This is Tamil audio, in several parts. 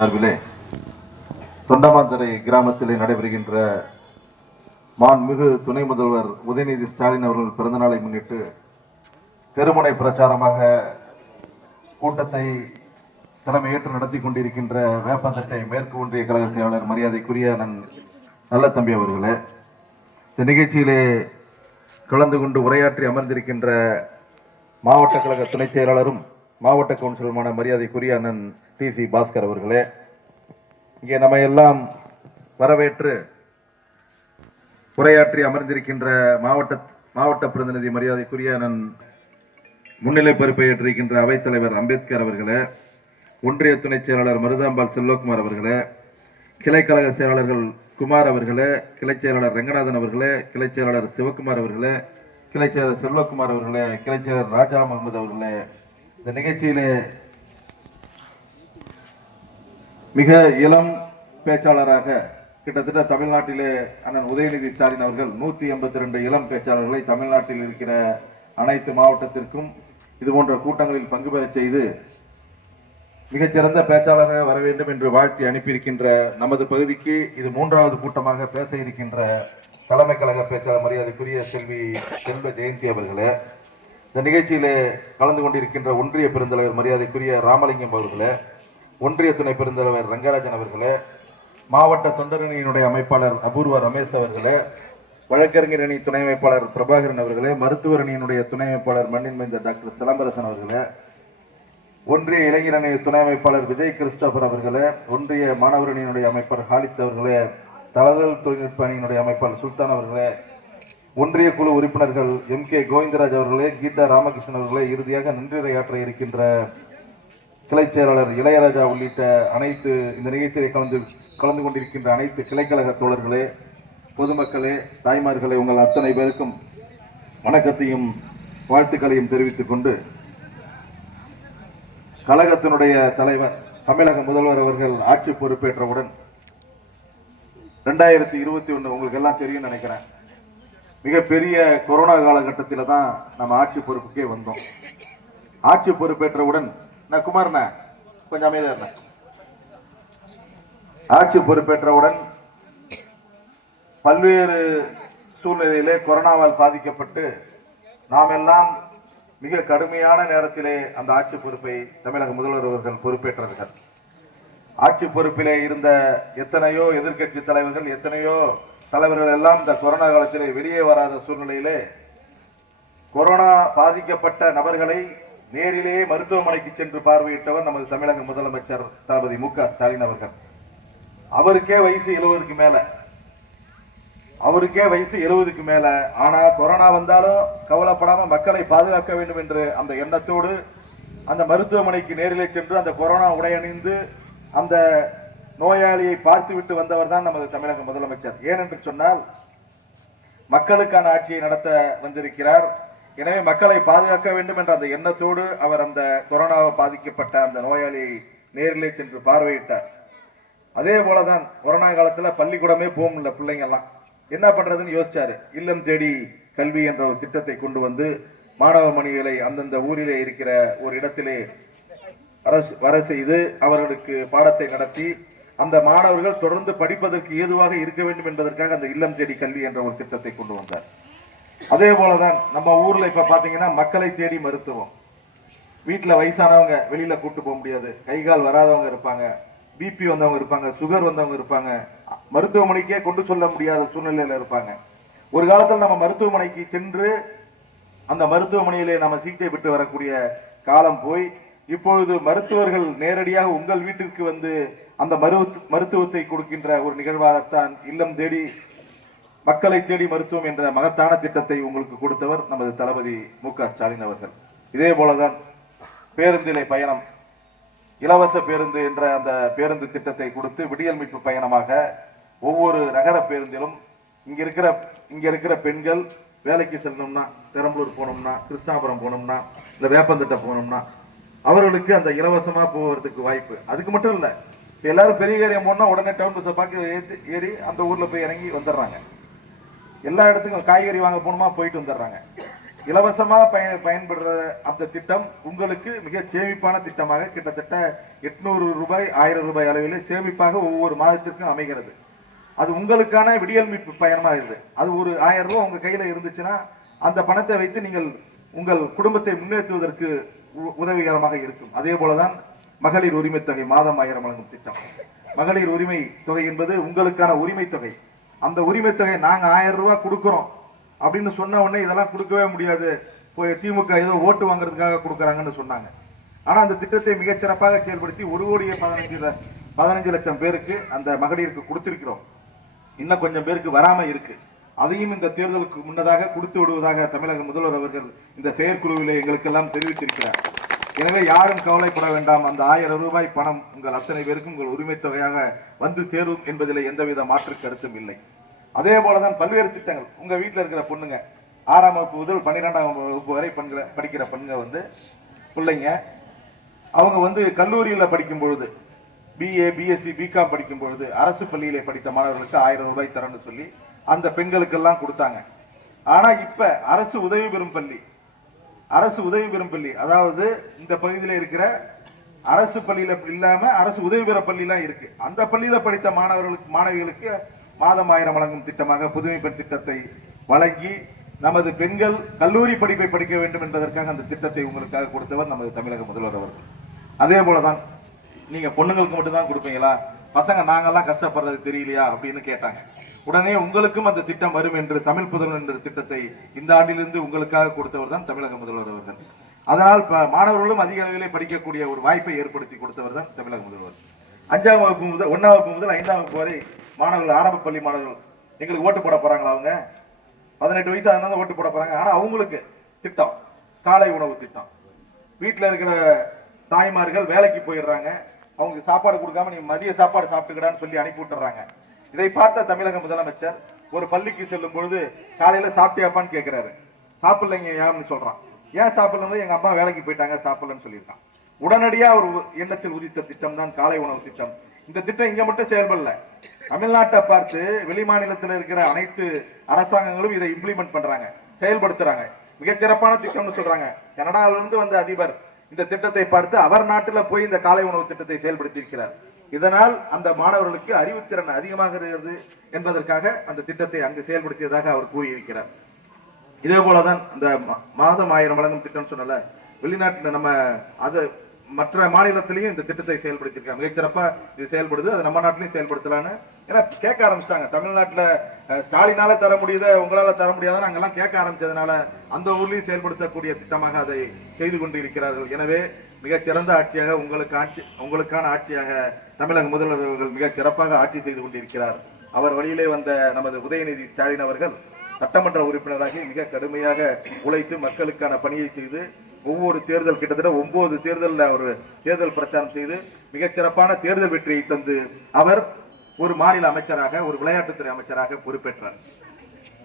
சார்பிலே தொண்டமாந்தரை கிராமத்திலே நடைபெறுகின்ற மாண்புமிகு துணை முதல்வர் உதயநிதி ஸ்டாலின் அவர்கள் பிறந்தநாளை முன்னிட்டு தெருமுனை பிரச்சாரமாக கூட்டத்தை தலைமையேற்று நடத்தி கொண்டிருக்கின்ற வேப்பந்தட்டை மேற்கு ஒன்றிய கழக செயலாளர் மரியாதைக்குரிய நல்ல தம்பி அவர்களே, இந்த நிகழ்ச்சியிலே கலந்து கொண்டு உரையாற்றி அமர்ந்திருக்கின்ற மாவட்ட கழக துணை செயலாளரும் மாவட்ட கவுன்சிலருமான மரியாதைக்குரிய அண்ணன் TC பாஸ்கர் அவர்களே, இங்கே நம்ம எல்லாம் வரவேற்று உரையாற்றி அமர்ந்திருக்கின்ற மாவட்ட பிரதிநிதி மரியாதைக்குரிய அண்ணன் முன்னிலை பொறுப்பை ஏற்றிருக்கின்ற அவைத்தலைவர் அம்பேத்கர் அவர்களே, ஒன்றிய துணை செயலாளர் மருதாம்பாள் செல்வகுமார் அவர்களே, கிளைக்கழக செயலாளர்கள் குமார் அவர்களே, கிளை செயலாளர் ரங்கநாதன் அவர்களே, கிளை செயலாளர் சிவகுமார் அவர்களே, கிளை செயலாளர் செல்வகுமார் அவர்களே, கிளை செயலாளர் ராஜா முகமது அவர்களே, இந்த நிகழ்ச்சியிலே மிக இளம் பேச்சாளராக கிட்டத்தட்ட தமிழ்நாட்டிலே அண்ணன் உதயநிதி ஸ்டாலின் அவர்கள் 182 இளம் பேச்சாளர்களை தமிழ்நாட்டில் இருக்கிற அனைத்து மாவட்டத்திற்கும் இதுபோன்ற கூட்டங்களில் பங்கு பெற செய்து மிகச்சிறந்த பேச்சாளராக வர வேண்டும் என்று வாழ்த்தி அனுப்பியிருக்கின்ற நமது பகுதிக்கு இது 3வது கூட்டமாக பேச இருக்கின்ற தலைமை கழக பேச்சாளர் மரியாதைக்குரிய செல்வ ஜெயந்தி அவர்களே, இந்த நிகழ்ச்சியிலே கலந்து கொண்டிருக்கின்ற ஒன்றிய பெருந்தலைவர் மரியாதைக்குரிய ராமலிங்கம் அவர்களே, ஒன்றிய துணை பெருந்தலைவர் ரங்கராஜன் அவர்களே, மாவட்ட தொண்டரணியினுடைய அமைப்பாளர் அபூர்வா ரமேஷ் அவர்களே, வழக்கறிஞர் அணி துணை அமைப்பாளர் பிரபாகரன் அவர்களே, மருத்துவர் அணியினுடைய துணை அமைப்பாளர் மண்ணின் மைந்தர் டாக்டர் சிலம்பரசன் அவர்களே, ஒன்றிய இளைஞர் அணி துணை அமைப்பாளர் விஜய் கிறிஸ்டோபர் அவர்களே, ஒன்றிய மாணவர் அணியினுடைய அமைப்பாளர் ஹாலித் அவர்களே, தகவல் தொழில்நுட்ப அணியினுடைய அமைப்பாளர் சுல்தான் அவர்களே, ஒன்றிய குழு உறுப்பினர்கள் MK கோவிந்தராஜ் அவர்களே, கீதா ராமகிருஷ்ணன் அவர்களே, இறுதியாக நன்றியுரையாற்ற இருக்கின்ற கிளை செயலாளர் இளையராஜா உள்ளிட்ட அனைத்து இந்த நிகழ்ச்சியை கலந்து கொண்டிருக்கின்ற அனைத்து கிளைக்கழக தோழர்களே, பொதுமக்களே, தாய்மார்களே, உங்கள் அத்தனை பேருக்கும் வணக்கத்தையும் வாழ்த்துக்களையும் தெரிவித்துக் கொண்டு கழகத்தினுடைய தலைவர் தமிழக முதல்வர் அவர்கள் ஆட்சி பொறுப்பேற்றவுடன் 2021 உங்களுக்கு எல்லாம் தெரியும் நினைக்கிறேன், மிகப்பெரிய கொரோனா காலகட்டத்தில் தான் நம்ம ஆட்சி பொறுப்புக்கே வந்தோம். ஆட்சி பொறுப்பேற்றவுடன் நான் குமார்ண்ண கொஞ்சம் அமைதியா இருந்தேன். ஆட்சி பொறுப்பேற்றவுடன் பல்வேறு சூழ்நிலையிலே கொரோனாவால் பாதிக்கப்பட்டு நாம் எல்லாம் மிக கடுமையான நேரத்திலே அந்த ஆட்சி பொறுப்பை தமிழக முதல்வர் அவர்கள் பொறுப்பேற்றார்கள். ஆட்சி பொறுப்பிலே இருந்த எத்தனையோ எதிர்கட்சி தலைவர்கள், எத்தனையோ தலைவர்கள் எல்லாம் இந்த கொரோனா காலத்திலே வெளியே வராத சூழ்நிலையிலே கொரோனா பாதிக்கப்பட்ட நபர்களை நேரிலேயே மருத்துவமனைக்கு சென்று பார்வையிட்டவர் நமது தமிழக முதலமைச்சர் தளபதி MK ஸ்டாலின் அவர்கள். அவருக்கே வயசு 70க்கு மேல, ஆனா கொரோனா வந்தாலும் கவலைப்படாம மக்களை பாதுகாக்க வேண்டும் என்று அந்த எண்ணத்தோடு அந்த மருத்துவமனைக்கு நேரிலே சென்று அந்த கொரோனா உடையணிந்து அந்த நோயாளியை பார்த்துவிட்டு வந்தவர் தான் நமது தமிழக முதலமைச்சர். ஏனென்று சொன்னால் மக்களுக்கான ஆட்சியை நடத்த வந்திருக்கிறார். எனவே மக்களை பாதுகாக்க வேண்டும் என்ற அந்த எண்ணத்தோடு அவர் அந்த கொரோனாவை பாதிக்கப்பட்ட அந்த நோயாளியை நேரிலே சென்று பார்வையிட்டார். அதே போலதான் கொரோனா காலத்துல பள்ளிக்கூடமே போக முடியல, பிள்ளைங்க எல்லாம் என்ன பண்றதுன்னு யோசிச்சாரு. இல்லம் தேடி கல்வி என்ற ஒரு திட்டத்தை கொண்டு வந்து மாணவ மணிகளை அந்தந்த ஊரிலே இருக்கிற ஒரு இடத்திலே வர செய்து அவர்களுக்கு பாடத்தை நடத்தி அந்த மாணவர்கள் தொடர்ந்து படிப்பதற்கு ஏதுவாக இருக்க வேண்டும் என்பதற்காக அந்த இல்லம் தேடி கல்வி என்ற ஒரு திட்டத்தை கொண்டு வந்தார். அதே போலதான் நம்ம ஊர்ல இப்ப பாத்தீங்கன்னா மக்களை தேடி மருத்துவம். வீட்டுல வயசானவங்க வெளியில கூட்டு போக முடியாது, கை கால் வராதவங்க இருப்பாங்க, பிபி வந்தவங்க இருப்பாங்க, சுகர் வந்தவங்க இருப்பாங்க, மருத்துவமனைக்கே கொண்டு சொல்ல முடியாத சூழ்நிலையில இருப்பாங்க. ஒரு காலத்தில் நம்ம மருத்துவமனைக்கு சென்று அந்த மருத்துவமனையிலே நம்ம சிகிச்சை பெற்று வரக்கூடிய காலம் போய் இப்பொழுது மருத்துவர்கள் நேரடியாக உங்கள் வீட்டிற்கு வந்து அந்த மருத்துவத்தை கொடுக்கின்ற ஒரு நிகழ்வாகத்தான் இல்லம் தேடி மக்களை தேடி மருத்துவம் என்ற மகத்தான திட்டத்தை உங்களுக்கு கொடுத்தவர் நமது தளபதி MK ஸ்டாலின் அவர்கள். இதே போலதான் பேருந்திலே பயணம், இலவச பேருந்து என்ற அந்த பேருந்து திட்டத்தை கொடுத்து விடியல் மீட்பு பயணமாக ஒவ்வொரு நகர பேருந்திலும் இங்க இருக்கிற பெண்கள் வேலைக்கு செல்லணும்னா, பெரம்பலூர் போனோம்னா, கிருஷ்ணாபுரம் போனோம்னா, இல்ல வேப்பந்தட்டை போனோம்னா அவர்களுக்கு அந்த இலவசமா போவதற்கு வாய்ப்பு. அதுக்கு மட்டும் இல்ல, எல்லாரும் பெரிய காரியம் போனா உடனே டவுன் பஸ் பார்க்க ஏறி அந்த ஊர்ல போய் இறங்கி வந்துடுறாங்க. எல்லா இடத்துக்கும் காய்கறி வாங்க போகணுமா போயிட்டு வந்துடுறாங்க. இலவசமா பயன்படுற அந்த திட்டம் உங்களுக்கு மிக சேமிப்பான திட்டமாக கிட்டத்தட்ட 800 ரூபாய் 1000 ரூபாய் அளவிலே சேமிப்பாக ஒவ்வொரு மாதத்திற்கும் அமைகிறது. அது உங்களுக்கான விடியல் மீட்பு பயணமா இருக்குது. அது ஒரு 1000 ரூபாய் உங்க கையில இருந்துச்சுன்னா அந்த பணத்தை வைத்து நீங்கள் உங்கள் குடும்பத்தை முன்னேற்றுவதற்கு உதவிகரமாக இருக்கும். அதே போலதான் மகளிர் உரிமை தொகை மாதம் 1000 வழங்கும் திட்டம். மகளிர் உரிமை தொகை என்பது உங்களுக்கான உரிமை தொகை. அந்த உரிமை தொகை நாங்க 1000 ரூபாய் கொடுக்கிறோம் அப்படின்னு சொன்ன உடனே இதெல்லாம் கொடுக்கவே முடியாது, திமுக ஏதோ ஓட்டு வாங்குறதுக்காக கொடுக்கறாங்கன்னு சொன்னாங்க. ஆனா அந்த திட்டத்தை மிகச்சிறப்பாக செயல்படுத்தி 1,15,00,000 பேருக்கு அந்த மகளிருக்கு கொடுத்திருக்கிறோம். இன்னும் கொஞ்சம் பேருக்கு வராம இருக்கு. அதையும் இந்த தேர்தலுக்கு முன்னதாக கொடுத்து விடுவதாக தமிழக முதல்வர் அவர்கள் இந்த செயற்குழுவிலே எங்களுக்கெல்லாம் தெரிவித்திருக்கிறார். எனவே யாரும் கவலைப்பட வேண்டாம். அந்த 1000 ரூபாய் பணம் உங்கள் அத்தனை பேருக்கும் உங்கள் உரிமை தொகையாக வந்து சேரும் என்பதில் எந்தவித மாற்று கருத்தும் இல்லை. அதே போலதான் பல்வேறு திட்டங்கள். உங்க வீட்டில் இருக்கிற பொண்ணுங்க 6ஆம் வகுப்பு முதல் 12ஆம் வகுப்பு வரை படிக்கிற பெண்கள் பிள்ளைங்க அவங்க கல்லூரியில் படிக்கும் பொழுது BA BSc BCom படிக்கும் பொழுது அரசு பள்ளியிலே படித்த மாணவர்களுக்கு 1000 ரூபாய் தரன்னு சொல்லி அந்த பெண்களுக்கெல்லாம் கொடுத்தாங்க. ஆனா இப்ப அரசு உதவி பெறும் பள்ளி அதாவது இந்த பகுதியில் இருக்கிற அரசு பள்ளியில இல்லாம அரசு உதவி பெற பள்ளிலாம் இருக்கு. அந்த பள்ளியில படித்த மாணவிகளுக்கு மாதம் 1000 வழங்கும் திட்டமாக புதுமை பெண் திட்டத்தை வழங்கி நமது பெண்கள் கல்லூரி படிப்பை படிக்க வேண்டும் என்பதற்காக அந்த திட்டத்தை உங்களுக்காக கொடுத்தவர் நமது தமிழக முதல்வர் அவர்கள். அதே போலதான் நீங்க பொண்ணுங்களுக்கு மட்டும்தான் கொடுப்பீங்களா, பசங்க நாங்கெல்லாம் கஷ்டப்படுறது தெரியலையா அப்படின்னு கேட்டாங்க. உடனே உங்களுக்கும் அந்த திட்டம் வரும் என்று தமிழ் புதல்வன் என்ற திட்டத்தை இந்த ஆண்டிலிருந்து உங்களுக்காக கொடுத்தவர் தான் தமிழக முதல்வர் அவர்கள். அதனால் மாணவர்களும் அதிக அளவிலே படிக்கக்கூடிய ஒரு வாய்ப்பை ஏற்படுத்தி கொடுத்தவர் தான் தமிழக முதல்வர். 5ஆம் வகுப்பு முதல் 1ஆம் வகுப்பு முதல் 5ஆம் வகுப்பு வரை மாணவர்கள், ஆரம்ப பள்ளி மாணவர்கள் எங்களுக்கு ஓட்டு போட போறாங்களா? அவங்க 18 வயசு ஆனாலும் ஓட்டு போட போறாங்க. ஆனா அவங்களுக்கு திட்டம் காலை உணவு திட்டம். வீட்டுல இருக்கிற தாய்மார்கள் வேலைக்கு போயிடுறாங்க, அவங்களுக்கு சாப்பாடு கொடுக்காம நீ மதிய சாப்பாடு சாப்பிட்டுக்கடான்னு சொல்லி அனுப்பி விட்டுறாங்க. இதை பார்த்த தமிழக முதலமைச்சர் ஒரு பள்ளிக்கு செல்லும் பொழுது காலையில சாப்பிட்டியாப்பான்னு கேட்கிறாரு. சாப்பிடலைங்க யாருன்னு சொல்றான். ஏன் சாப்பிடல? எங்க அம்மா வேலைக்கு போயிட்டாங்க சாப்பிடலன்னு சொல்லியிருக்கான். உடனடியா ஒரு எண்ணத்தில் உதித்த திட்டம் தான் காலை உணவு திட்டம். இந்த திட்டம் இங்க மட்டும் செயல்படல, தமிழ்நாட்டை பார்த்து வெளி மாநிலத்தில் இருக்கிற அனைத்து அரசாங்கங்களும் இதை இம்ப்ளிமெண்ட் பண்றாங்க, செயல்படுத்துறாங்க. மிகச்சிறப்பான திட்டம்னு சொல்றாங்க. கனடாவில இருந்து வந்த அதிபர் இந்த திட்டத்தை பார்த்து அவர் நாட்டில் போய் இந்த காலை உணவு திட்டத்தை செயல்படுத்தி இருக்கிறார். இதனால் அந்த மாணவர்களுக்கு அறிவுத்திறன் அதிகமாக இருக்கிறது என்பதற்காக அந்த திட்டத்தை அங்கு செயல்படுத்தியதாக அவர் கூறியிருக்கிறார். இதே போலதான் இந்த மாதம் 1000 வழங்கும் திட்டம் சொன்னல, வெளிநாட்டில் நம்ம அது மற்ற மாநிலத்திலையும் இந்த திட்டத்தை செயல்படுத்தியிருக்காங்க. மிகச்சிறப்பா இது செயல்படுது. அது நம்ம நாட்டிலையும் செயல்படுத்தலான்னு ஏன்னா கேட்க ஆரம்பிச்சிட்டாங்க. தமிழ்நாட்டில் ஸ்டாலினால தர முடியுத, உங்களால தர முடியாதுன்னு அங்கெல்லாம் கேட்க ஆரம்பிச்சதுனால அந்த ஊர்லயும் செயல்படுத்தக்கூடிய திட்டமாக அதை செய்து கொண்டு இருக்கிறார்கள். எனவே மிகச்சிறந்த ஆட்சியாக உங்களுக்கான ஆட்சியாக தமிழக முதல்வர் அவர்கள் மிகச் சிறப்பாக ஆட்சி செய்து கொண்டிருக்கிறார். அவர் வழியிலே வந்த நமது உதயநிதி ஸ்டாலின் அவர்கள் சட்டமன்ற உறுப்பினராகி மிக கடுமையாக உழைத்து மக்களுக்கான பணியை செய்து ஒவ்வொரு தேர்தல் கிட்டத்தட்ட 9 தேர்தலில் அவர் தேர்தல் பிரச்சாரம் செய்து மிகச் சிறப்பான தேர்தல் வெற்றியை தந்து அவர் ஒரு மாநில அமைச்சராக, ஒரு விளையாட்டுத்துறை அமைச்சராக பொறுப்பேற்றார்.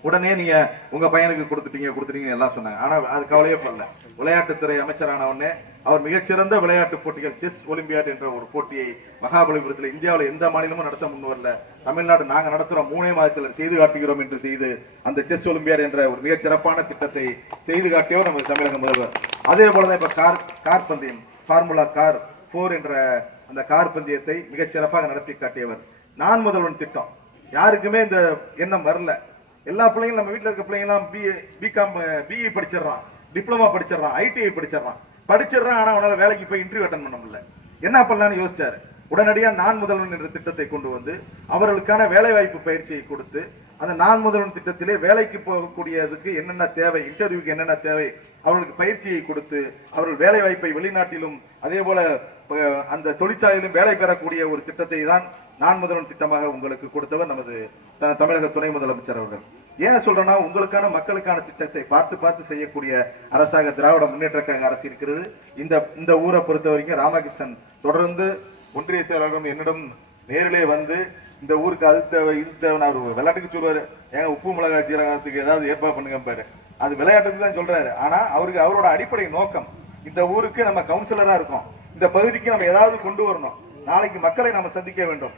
உடனே நீங்க உங்க பையனுக்கு கொடுத்துட்டீங்க எல்லாம் சொன்னாங்க. ஆனா அது கவலையே பண்ணல. விளையாட்டுத்துறை அமைச்சரான உடனே அவர் மிகச்சிறந்த விளையாட்டு போட்டிகள் செஸ் ஒலிம்பியாட் என்ற ஒரு போட்டியை மகாபலிபுரத்தில் இந்தியாவில் எந்த மாநிலமும் நடத்த முன்வரல. தமிழ்நாடு நாங்க நடத்துறோம், 3 மாதத்தில் செய்து காட்டுகிறோம் என்று செய்து அந்த செஸ் ஒலிம்பியாட் என்ற ஒரு மிகச் சிறப்பான திட்டத்தை செய்து காட்டியவர் நமது தமிழக முதல்வர். அதே போலதான் இப்ப கார் பந்தயம், ஃபார்முலா கார் 4 என்ற அந்த கார் பந்தயத்தை மிகச் சிறப்பாக நடத்தி காட்டியவர். நான் முதல்வன் திட்டம் யாருக்குமே இந்த எண்ணம் வரல. எல்லா பிள்ளைங்களும் நம்ம வீட்டில் இருக்க பிள்ளைங்களாம் BCom BE படிச்சிடறான், டிப்ளமா படிச்சிடறான், ITI படிச்சிடறான். ஆனா அவனால வேலைக்கு போய் இன்டர்வியூ அட்டன் பண்ண முடியல. என்ன பண்ணலாம்னு யோசிச்சாரு. உடனடியா நான் முதல்வன் என்ற திட்டத்தை கொண்டு வந்து அவர்களுக்கான வேலை வாய்ப்பு பயிற்சியை கொடுத்து அந்த நான் முதல்வன் திட்டத்திலே வேலைக்கு போகக்கூடியதுக்கு என்னென்ன தேவை, இன்டர்வியூக்கு என்னென்ன தேவை, அவர்களுக்கு பயிற்சியை கொடுத்து அவர்கள் வேலை வாய்ப்பை வெளிநாட்டிலும் அதே போல அந்த தொழிற்சாலையிலும் வேலை பெறக்கூடிய ஒரு திட்டத்தை தான் நான் முதல்வன் திட்டமாக உங்களுக்கு கொடுத்தவர் நமது தமிழக துணை முதலமைச்சர் அவர்கள். ஏன் சொல்றேன்னா, உங்களுக்கான மக்களுக்கான திட்டத்தை பார்த்து செய்யக்கூடிய அரசாக திராவிட முன்னேற்ற கழக அரசு இருக்கிறது. இந்த ஊரை பொறுத்த வரைக்கும் ராமகிருஷ்ணன் தொடர்ந்து ஒன்றிய செயலாளரும் என்னிடம் நேரிலே வந்து இந்த ஊருக்கு அது தேவை இது தேவை அவர் விளையாட்டுக்கு சொல்லுவாரு. ஏங்க உப்பு மிளகாய் சீரகத்துக்கு ஏதாவது ஏற்பாடு பண்ணுங்க பாரு, அது விளையாட்டுக்கு தான் சொல்றாரு. ஆனா அவரோட அடிப்படை நோக்கம் இந்த ஊருக்கு நம்ம கவுன்சிலரா இருக்கோம், இந்த பகுதிக்கு நம்ம ஏதாவது கொண்டு வரணும், நாளைக்கு மக்களை நம்ம சந்திக்க வேண்டும்,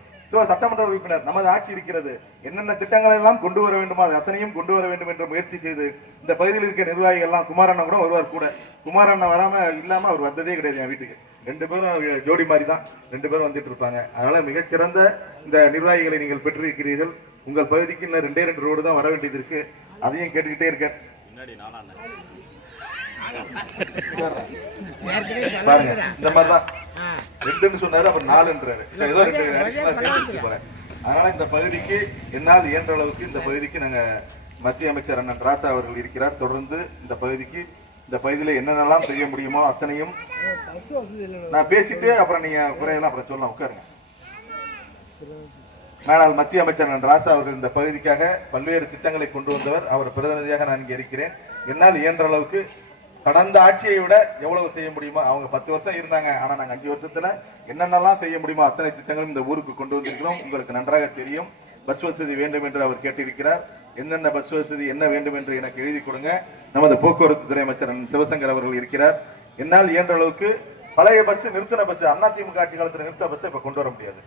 சட்டமன்ற உறுப்பினர் நமது ஆட்சி இருக்கிறது, என்னென்ன திட்டங்கள் எல்லாம் கொண்டு வர வேண்டுமோ அது அத்தனையும் கொண்டு வர வேண்டும் என்ற முயற்சி செய்து இந்த பகுதியில் இருக்கிற நிர்வாகிகள் எல்லாம், குமாரண்ணா கூட வருவார், கூட குமாரண்ணா வராம இல்லாம அவர் வந்ததே கிடையாது என் வீட்டுக்கு. 2 பேரும் ஜோடி மாதிரி தான் 2 பேரும் வந்துட்டு இருப்பாங்க. அதனால மிகச்சிறந்த இந்த நிர்வாகிகளை நீங்கள் பெற்றிருக்கிறீர்கள். உங்கள் பகுதிக்கு இன்னும் 2 ரோடு தான் வர வேண்டியது இருக்கு, அதையும் கேட்டுக்கிட்டே இருக்கேன். பாருங்க இந்த மாதிரிதான் 2ன்னு சொன்னாரு, அப்புறம் 4ன்றாரு. ஏதோ 2 போறேன். அதனால இந்த பகுதிக்கு என்னால் இயன்ற அளவுக்கு இந்த பகுதிக்கு நாங்க மத்திய அமைச்சர் அண்ணன் ராசா அவர்கள் இருக்கிறார். தொடர்ந்து இந்த பகுதிக்கு இந்த பகுதியில என்னென்னலாம் செய்ய முடியுமோ அத்தனையும் நான் பேசிட்டு அப்புறம் நீங்க குறையெல்லாம் அப்புறம் சொல்லலாம். உட்காருங்க. ஆனால் மத்திய அமைச்சர் ராசா அவர்கள் இந்த பகுதிக்காக பல்வேறு திட்டங்களை கொண்டு வந்தவர். அவர் பிரதிநிதியாக நான் இங்கே இருக்கிறேன். என்னால் இயன்ற அளவுக்கு கடந்த ஆட்சியை விட எவ்வளவு செய்ய முடியுமோ, அவங்க 10 வருஷம் இருந்தாங்க, ஆனா நாங்க 5 வருஷத்துல என்னென்னலாம் செய்ய முடியுமோ அத்தனை திட்டங்களும் இந்த ஊருக்கு கொண்டு வந்திருக்கிறோம். உங்களுக்கு நன்றாக தெரியும். பஸ் வசதி வேண்டும் என்று அவர் கேட்டிருக்கிறார். என்னென்ன பஸ் வசதி என்ன வேண்டும் என்று எனக்கு எழுதி கொடுங்க. நமது போக்குவரத்து துறை அமைச்சர் சிவசங்கர் அவர்கள் இருக்கிறார். என்னால் இயன்ற அளவுக்கு பழைய பஸ், நிறுத்தின பஸ், அதிமுக ஆட்சி காலத்தில் நிறுத்த பஸ் இப்ப கொண்டு வர முடியாது.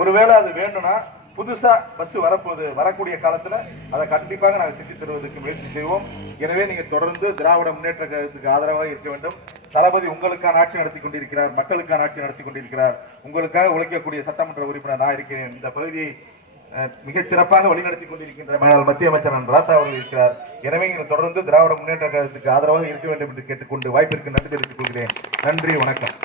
ஒருவேளை அது வேணும்னா புதுசா பஸ் வரப்போகுது, வரக்கூடிய காலத்துல அதை கண்டிப்பாக நாங்கள் திட்டி தருவதற்கு முயற்சி செய்வோம். எனவே நீங்க தொடர்ந்து திராவிட முன்னேற்ற கழகத்துக்கு ஆதரவாக இருக்க வேண்டும். தளபதி உங்களுக்கான ஆட்சி நடத்தி கொண்டிருக்கிறார், மக்களுக்கான ஆட்சி நடத்தி கொண்டிருக்கிறார். உங்களுக்காக உழைக்கக்கூடிய சட்டமன்ற உறுப்பினர் நான் இருக்கிறேன். இந்த பகுதியை மிகச் சிறப்பாக வழிநடத்தி கொண்டிருக்கின்ற மத்திய அமைச்சர் ராசா அவர்கள் இருக்கிறார். எனவே தொடர்ந்து திராவிட முன்னேற்ற கழகத்துக்கு ஆதரவாக இருக்க வேண்டும் என்று கேட்டுக்கொண்டு வாய்ப்பிற்கு நன்றி தெரிவித்துக் கொள்கிறேன். நன்றி, வணக்கம்.